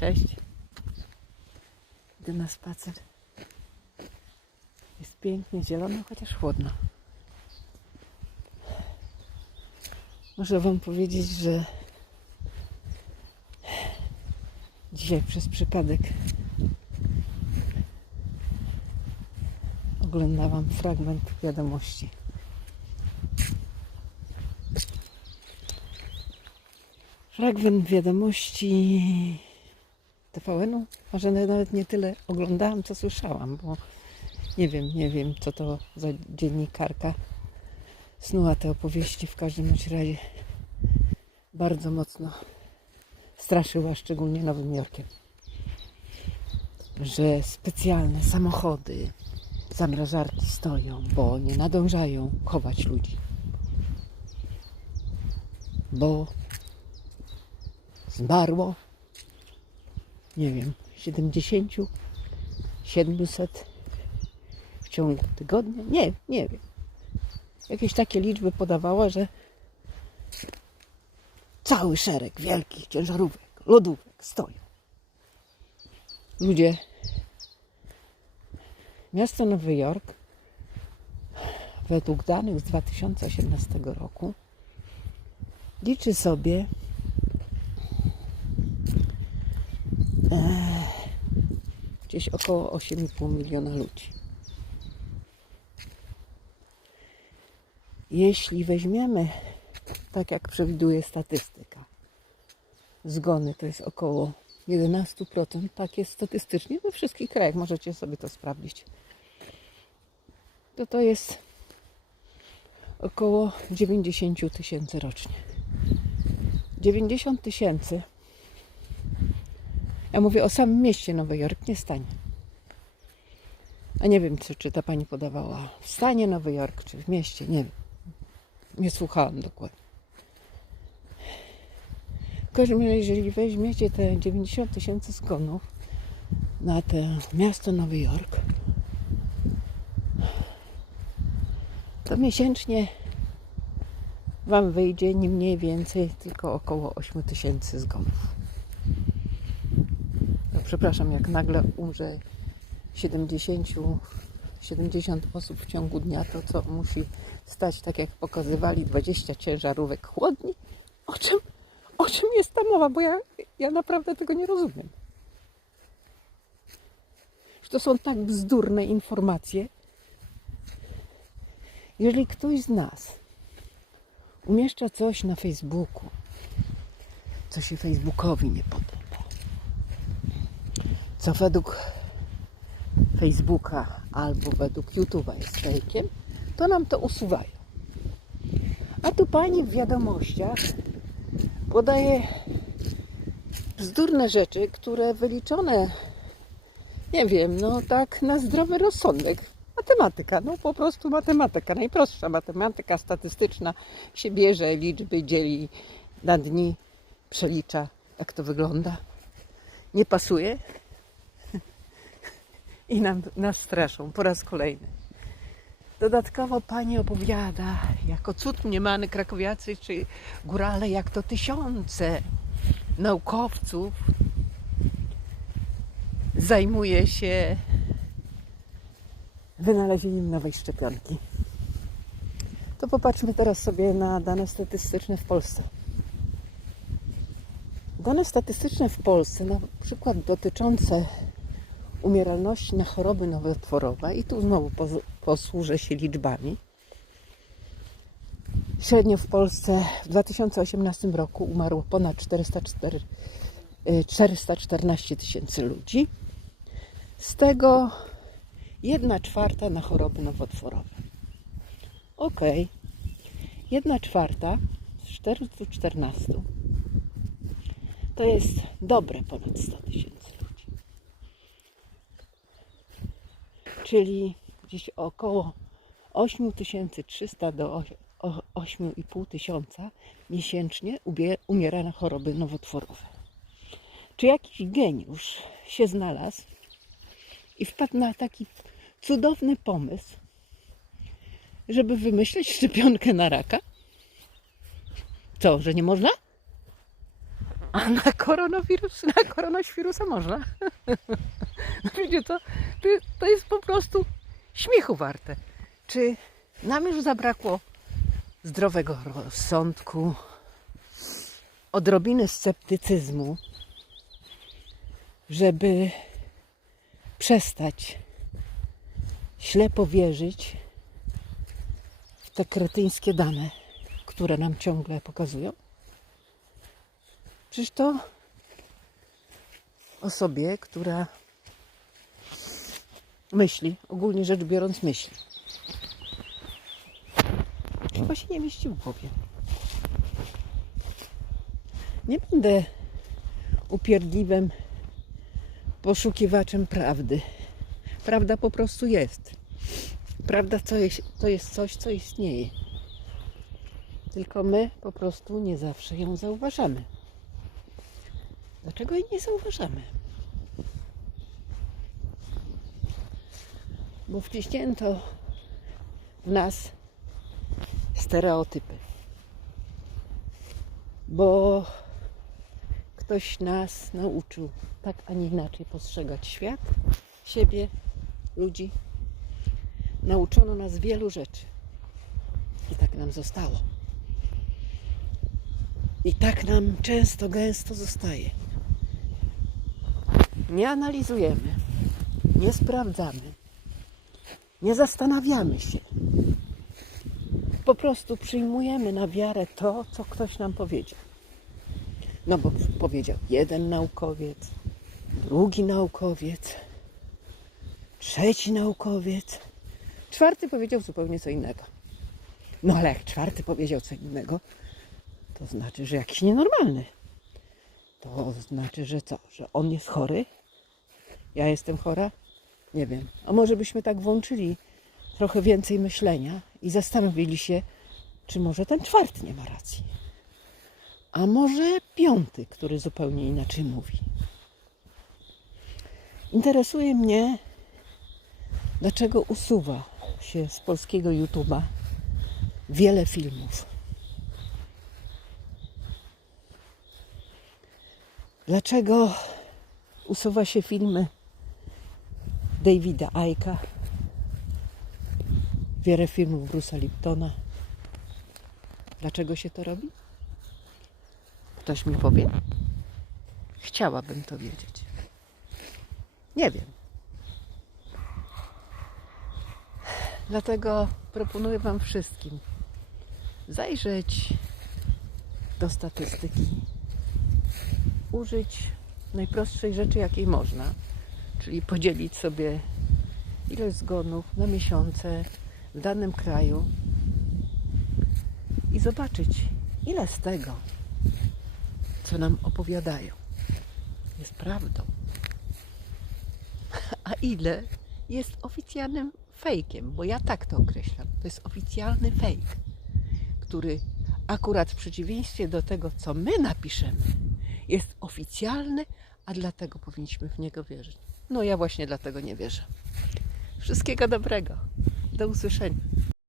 Cześć. Idę na spacer. Jest pięknie zielono, chociaż chłodno. Muszę Wam powiedzieć, że dzisiaj przez przypadek oglądałam fragment wiadomości. Fragment wiadomości TVN-u. Może nawet nie tyle oglądałam, co słyszałam, bo nie wiem, nie wiem, co to za dziennikarka snuła te opowieści. W każdym razie bardzo mocno straszyła, szczególnie Nowym Jorkiem, że specjalne samochody, zamrażarki stoją, bo nie nadążają chować ludzi. Bo zmarło, nie wiem, 70, 700 w ciągu tygodnia? Nie, nie wiem. Jakieś takie liczby podawała, że cały szereg wielkich ciężarówek, lodówek stoją. Ludzie. Miasto Nowy Jork według danych z 2018 roku liczy sobie gdzieś około 8,5 miliona ludzi. Jeśli weźmiemy, tak jak przewiduje statystyka, zgony to jest około 11%, tak jest statystycznie we wszystkich krajach, możecie sobie to sprawdzić. To to jest około 90 tysięcy rocznie. 90 tysięcy ja mówię o samym mieście Nowy Jork, nie stanie. A nie wiem, czy, czy ta pani podawała w stanie Nowy Jork, czy w mieście, nie wiem. Nie słuchałam dokładnie. W każdym razie, jeżeli weźmiecie te 90 tysięcy zgonów na to miasto Nowy Jork, to miesięcznie Wam wyjdzie nie mniej więcej tylko około 8 tysięcy zgonów przepraszam, jak nagle umrze 70, 70 osób w ciągu dnia, to co musi stać, tak jak pokazywali, 20 ciężarówek chłodni? O czym, o czym jest ta mowa? Bo ja, ja naprawdę tego nie rozumiem. Że to są tak bzdurne informacje. Jeżeli ktoś z nas umieszcza coś na Facebooku, co się Facebookowi nie podoba, co według Facebooka albo według YouTube'a jest fejkiem, to nam to usuwają. A tu pani w wiadomościach podaje bzdurne rzeczy, które wyliczone, nie wiem, no tak na zdrowy rozsądek. Matematyka, no po prostu matematyka, najprostsza matematyka statystyczna się bierze, liczby dzieli na dni, przelicza, jak to wygląda. Nie pasuje, i nam, nas straszą po raz kolejny. Dodatkowo pani opowiada, jako cud mniemany krakowiacy czy górale, jak to tysiące naukowców zajmuje się wynalezieniem nowej szczepionki. To popatrzmy teraz sobie na dane statystyczne w Polsce. Dane statystyczne w Polsce, na przykład dotyczące umieralności na choroby nowotworowe i tu znowu posłużę się liczbami. Średnio w Polsce w 2018 roku umarło ponad 404, 414 tysięcy ludzi. Z tego 1 czwarta na choroby nowotworowe. Ok, 1 czwarta z 414 to jest dobre ponad 100 tysięcy. Czyli gdzieś około 8300 do 8,5 tysiąca miesięcznie umiera na choroby nowotworowe. Czy jakiś geniusz się znalazł i wpadł na taki cudowny pomysł, żeby wymyślić szczepionkę na raka? Co, że nie można? A na koronawirus, na koronawirusa można. No wiecie, to, to jest po prostu śmiechu warte. Czy nam już zabrakło zdrowego rozsądku, odrobiny sceptycyzmu, żeby przestać ślepo wierzyć w te kretyńskie dane, które nam ciągle pokazują? Przecież to osobie, która myśli, ogólnie rzecz biorąc myśli. Chyba się nie mieści w głowie. Nie będę upierdliwym poszukiwaczem prawdy. Prawda po prostu jest. Prawda to jest, coś, co istnieje. Tylko my po prostu nie zawsze ją zauważamy. Dlaczego jej nie zauważamy? Bo wciśnięto w nas stereotypy. Bo ktoś nas nauczył tak, a nie inaczej postrzegać świat, siebie, ludzi. Nauczono nas wielu rzeczy. I tak nam zostało. I tak nam często, gęsto zostaje. Nie analizujemy, nie sprawdzamy, nie zastanawiamy się. Po prostu przyjmujemy na wiarę to, co ktoś nam powiedział. No bo powiedział jeden naukowiec, drugi naukowiec, trzeci naukowiec, czwarty powiedział zupełnie co innego. No ale jak czwarty powiedział co innego, to znaczy, że jakiś nienormalny. To znaczy, że co? Że on jest chory? Ja jestem chora? Nie wiem. A może byśmy tak włączyli trochę więcej myślenia i zastanowili się, czy może ten czwarty nie ma racji. A może piąty, który zupełnie inaczej mówi. Interesuje mnie, dlaczego usuwa się z polskiego YouTube'a wiele filmów. Dlaczego usuwa się filmy Davida Aika, wiele filmów Bruce'a Liptona? Dlaczego się to robi? Ktoś mi powie? Chciałabym to wiedzieć. Nie wiem. Dlatego proponuję Wam wszystkim zajrzeć do statystyki, użyć najprostszej rzeczy, jakiej można, czyli podzielić sobie ilość zgonów na miesiące w danym kraju i zobaczyć, ile z tego, co nam opowiadają, jest prawdą, a ile jest oficjalnym fejkiem, bo ja tak to określam. To jest oficjalny fake, który akurat w przeciwieństwie do tego, co my napiszemy, jest oficjalny, a dlatego powinniśmy w niego wierzyć. No ja właśnie dlatego nie wierzę. Wszystkiego dobrego. Do usłyszenia.